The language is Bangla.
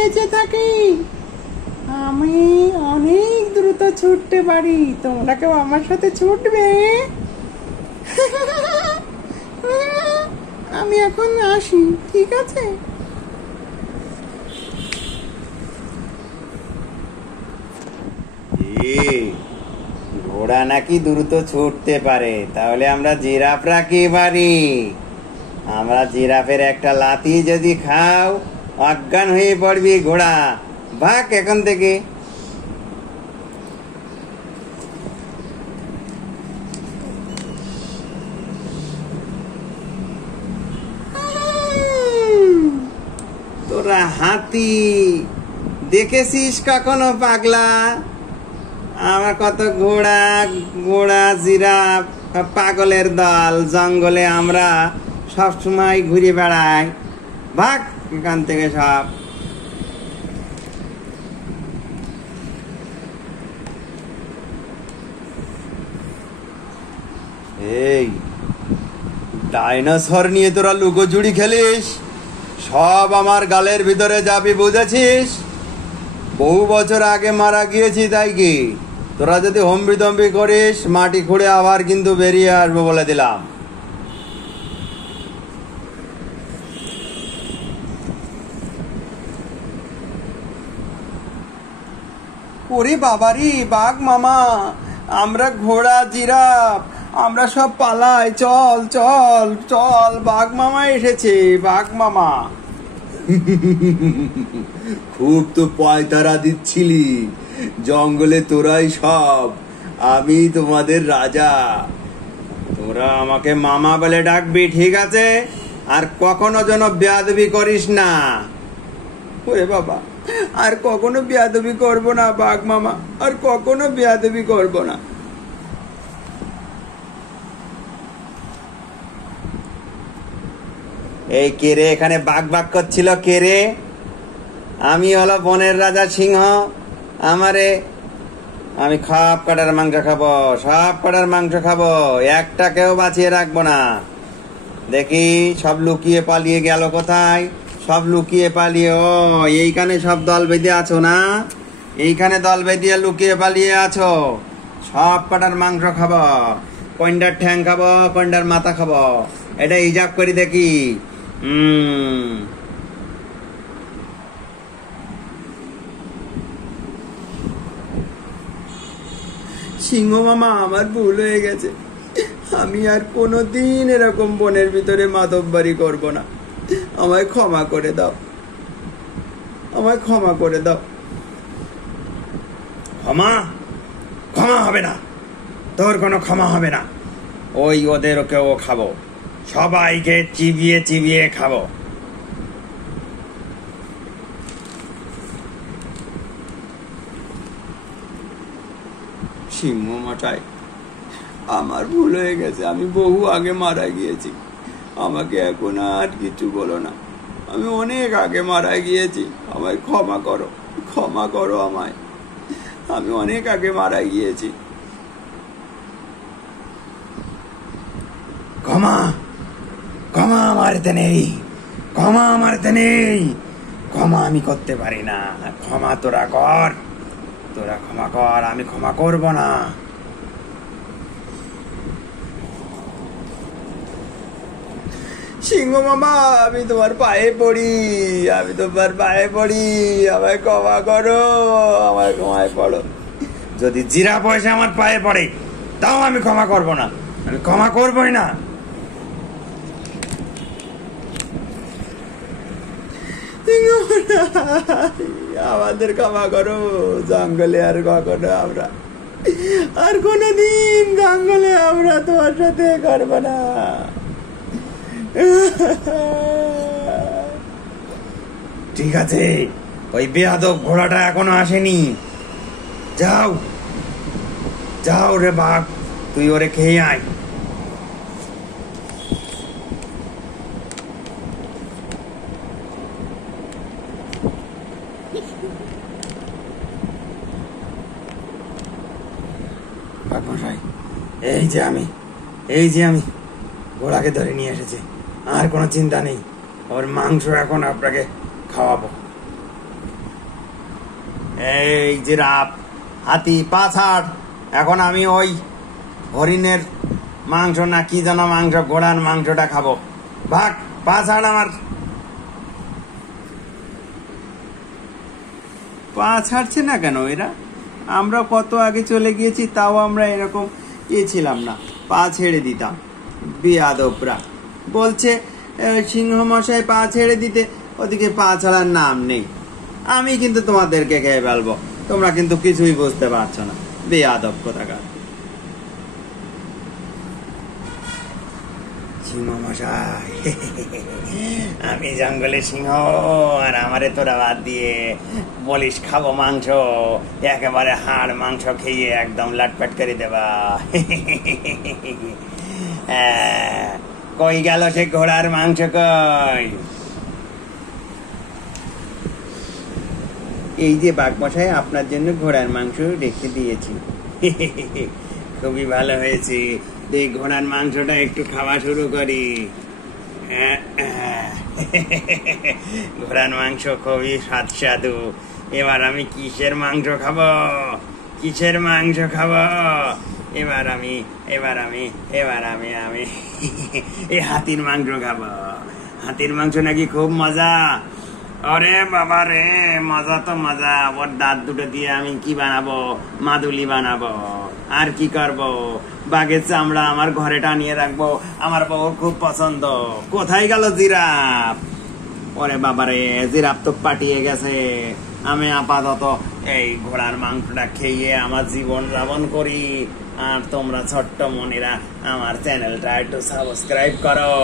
বেঁচে থাকি আমি অনেক দ্রুত ছুটতে পারি। তোমরা কেউ আমার সাথে ছুটবে? আমি এখন আসি, ঠিক আছে? ঘোড়া নাকি দ্রুত ছুটতে পারে, তাহলে আমরা জিরাফরা কি পারি? আমরা জিরাফের একটা লাথি যদি খাও, অজ্ঞান হয়ে পড়বি ঘোড়া। ভাগ এখন থেকে। তোরা হাতি দেখেছিস কখনো পাগলা? আমার কত ঘোড়া ঘোড়া জিরাফ পাগলের দল জঙ্গলে আমরা সব সময় ঘুরে বেড়াই। ভাগ এখান থেকে সব। এই ডাইনোসর নিয়ে তোরা লুকোচুরি খেলিস? সব আমার গালের ভিতরে যাবি, বুঝেছিস? বহু বছর আগে মারা গিয়েছি, তাই কি? তোরা যদি হম্বিতম্বি করিস, মাটি খুঁড়ে আবার কিন্তু বেরিয়ে আসবো বলে দিলাম। ওরে বাবারি বাঘ মামা, আমরা ঘোড়া জিরাফ আমরা সব পালাই। চল চল চল, বাঘ মামা এসেছে, বাঘ মামা। খুব তো পয়তারা দিচ্ছিলি, জঙ্গলে তোরাই সব, আমি তোমাদের রাজা। তোরা আমাকে মামা বলে ডাকবি, ঠিক আছে? আর কখনো যেন বেয়াদবি করিস না। ওরে বাবা, আর কখনো বেয়াদবি করব না বাঘ মামা, আর কখনো বেয়াদবি করব না। এই কে রে এখানে বাঘ বাঘ করছিল? কে রে? আমি হলো বনের রাজা সিংহ। আমি সব কটার মাংস খাবো, সব কটার মাংস খাবো, একটাকেও বাঁচিয়ে রাখবো না। দেখি সব লুকিয়ে পালিয়ে গেল কোথায়? সব লুকিয়ে পালিয়ে, ও এইখানে সব দল বেঁধে আছো না? এইখানে দল বেঁধিয়ে লুকিয়ে পালিয়ে আছো। সব কটার মাংস খাবো, কন্ডার ঠ্যাং খাবো, কন্ডার মাথা খাবো। এটা হিজাব করি দেখি। সিংহ মামা, আমার ভুল হয়ে গেছে। আমি আর কোনোদিন এরকম বনের ভিতরে মাতব্বরি করব না। আমায় ক্ষমা করে দাও, আমায় ক্ষমা করে দাও। ক্ষমা? ক্ষমা হবে না, তোর কোনো ক্ষমা হবে না। ওই ওদেরকেও খাবো, সবাইকে চিবিয়ে চিবিয়ে খাবো। সিংহ মশাই, আমার ভুল হয়ে গেছে, আমি বহু আগে মারা গিয়েছি। আমাকে এখন আর কিছু বলো না, আমি অনেক আগে মারা গিয়েছি। আমায় ক্ষমা করো, ক্ষমা করো আমায়, আমি অনেক আগে মারা গিয়েছি। ক্ষমা? ক্ষমা আমার হাতে নেই, ক্ষমা আমার হাতে নেই। ক্ষমা আমি করতে পারি না। ক্ষমা তোরা কর, তোরা ক্ষমা কর, আমি ক্ষমা করব না। সিংহ মামা, আমি তোমার পায়ে পড়ি, আমি তোমার পায়ে পড়ি, আমায় ক্ষমা করো, আমায় ক্ষমায় পড়ো। যদি জিরা পয়সা আমার পায়ে পড়ে, তাও আমি ক্ষমা করব না, আমি ক্ষমা করবই না। আমাদের ক্ষমা করো, জঙ্গলে আর কখনো আমরা, আর কোনদিন জঙ্গলে আমরা তোমার সাথে করবো না। ঠিক আছে, ওই বেয়াদব ঘোড়াটা এখনো আসেনি। যাও যাও রে বাঘ, তুই ওরে খেয়ে আয়। এই যে আমি ঘোড়াকে ধরে নিয়ে এসেছি, আর কোনো চিন্তা নেই। ওর মাংস এখন আপনাকে খাওয়াবো। এই জিরাফ, হাতি, পা ছাড়। এখন আমি ওই হরিণের মাংস না কি যেন মাংস, ঘোড়ার মাংসটা খাবো। ভাগ, পা ছাড় আমার। পা ছাড়ছে না কেন এরা? আমরা কত আগে চলে গিয়েছি, তাও আমরা এরকম ছিলাম না, পা ছেড়ে দিতাম। বেয়াদবরা বলছে সিংহ মশাই পা ছেড়ে দিতে, ওদিকে পা ছাড়ার নাম নেই। আমি কিন্তু তোমাদেরকে খেয়ে ফেলবো, তোমরা কিন্তু কিছুই বুঝতে পারছো না। বেয়াদব কোথাকার। সিংহ মশাই, আমি জঙ্গলে সিংহ, আর আমারে তোরা বাদ দিয়ে বলিস খাবো মাংস, একেবারে হাড় মাংস খেয়ে একদম লাটপাট করে দেবা। কই গেল সে ঘোড়ার মাংস? কই? এই যে বাঘমশাই, আপনার জন্য ঘোড়ার মাংস রেখে দিয়েছি। খুবই ভালো হয়েছে। এই ঘোড়ার মাংসটা একটু খাওয়া শুরু করি। ঘোড়ার মাংস খুবই সুস্বাদু। এবার আমি কিসের মাংস খাবো? কিসের মাংস খাবো? এবার আমি এই হাতির মাংস খাবো। হাতির মাংস নাকি খুব মজা। আরে বাবা রে, মজা তো মজা। ওর দাঁত দুটো দিয়ে আমি কি বানাবো? মাদুলি বানাবো। আর কি করবো? বাঘের চামড়া আমার ঘরে টানিয়ে রাখবো, আমার বউ খুব পছন্দ। কোথায় গেল জিরাফ? ওরে বাবা রে, জিরাফ তো পাঠিয়ে গেছে। আমি আপাতত এই ঘোড়ার মাংসটা খেয়ে আমার জীবন যাপন করি। আর তোমরা ছোট্ট মনিরা আমার চ্যানেলটা একটু সাবস্ক্রাইব করো।